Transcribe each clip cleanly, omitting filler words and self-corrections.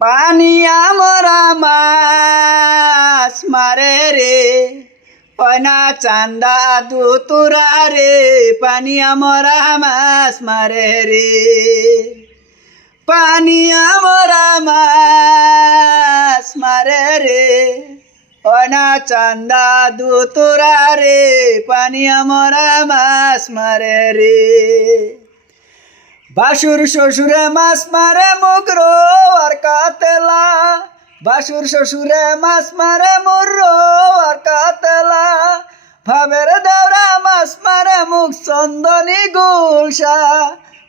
পানিয়া মরা মাছ মারে রে অনা চান্দা দুতুরা রে পানিয়া মরা মাছ মারে রে পানিয়া মরা মাছ মারে রে অনা চান্দা দুতুরা রে পানিয়া মরা মাছ মারে রে বাসুর শ্বশুরে মাছ মারে মুগরো আর কাতলা বাসুর শ্বশুরে মাছ মারে মুরো আর কাতলা ভাবের দেওরা মাছ মারে মুখ চন্দনী গুলশা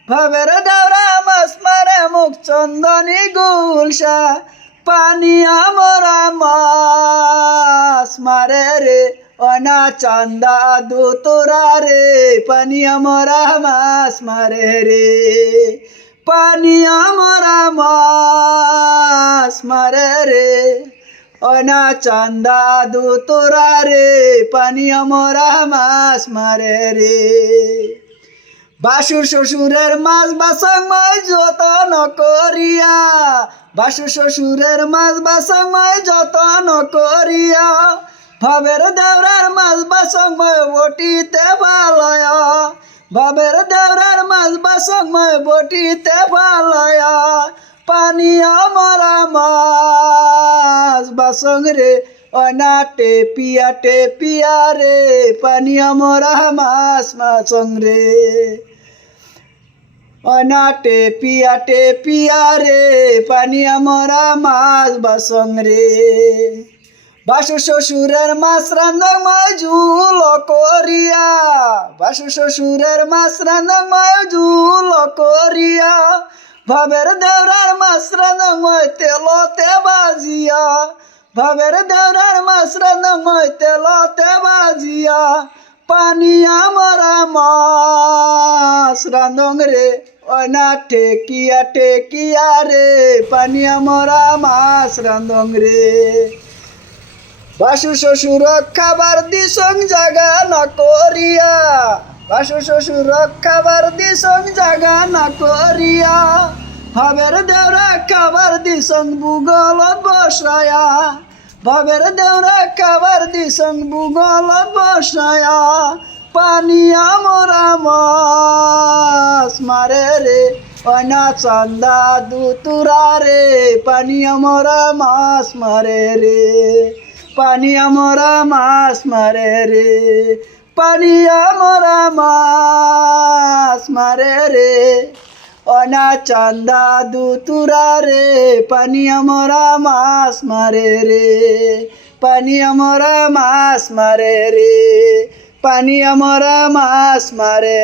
ভাবের দেওরা মাছ মারে মুখ চন্দনী গুলশা পানিয়া মরা মাছ মারে রে অনা চান্দা দুতুরা রে পানিয়া মরা মাছ মারে রে পানিয়া মরা মাছ মারে রে অনা চান্দা দুতুরা রে পানিয়া মরা মাছ মারে রে বাসুর শ্বশুরের মাছ বাসাংমাই যতন করিয়া বাসুর শ্বশুরের মাছ বাসাংমাই যতন করিয়া ভাবের দেওরার মাছ বাসাংমাই বটিতে পালয়া ভাবের দেওরার মাছ বাসাংমাই বটিতে পালয়া পানিয়া মরা মাছ বাসং রে অনা টেপিয়া রে পানিয়া মরা মাছ বাসং রে অনা টেপিয়া রে পানিয়া মরা মাছ বাসং রে বাসুর শ্বশুরের মাছ রান্ধমায় ঝুল করিয়া বাসুর শ্বশুরের মাছ রান্ধমায় ঝুল করিয়া ভাবের দেওরার মাছ রান্ধমায় তেলতে বাজিয়া ভাবের দেওরার মাছ রান্ধমায় তেলতে বাজিয়া পানিয়া মরা মাছ রান্ধং রে অনা টেকিয়া রে পানিয়া মরা মাছ রান্ধং রে বাসুর শ্বশুর খাবার দিসং জাগা না করিয়া বাসুর শ্বশুর খাবার দিসং জাগা না করিয়া ভাবের দেওরা খাবার দিসং ভূগোল বসায়া ভাবের দেওরা খাবার দিসং ভূগোল বসায়া পানিয়া মরা মাছ মারে রে অনা চান্দা দুতুরা রে পানিয়া মরা মাছ মারে রে পানিয়া মরা মাছ মারে রে পানিয়া মরা মাছ মারে রে অনা চান্দা দুতুরা রে পানিয়া মরা মাছ মারে রে পানিয়া মরা মাছ মারে রে পানিয়া মরা মাছ মারে।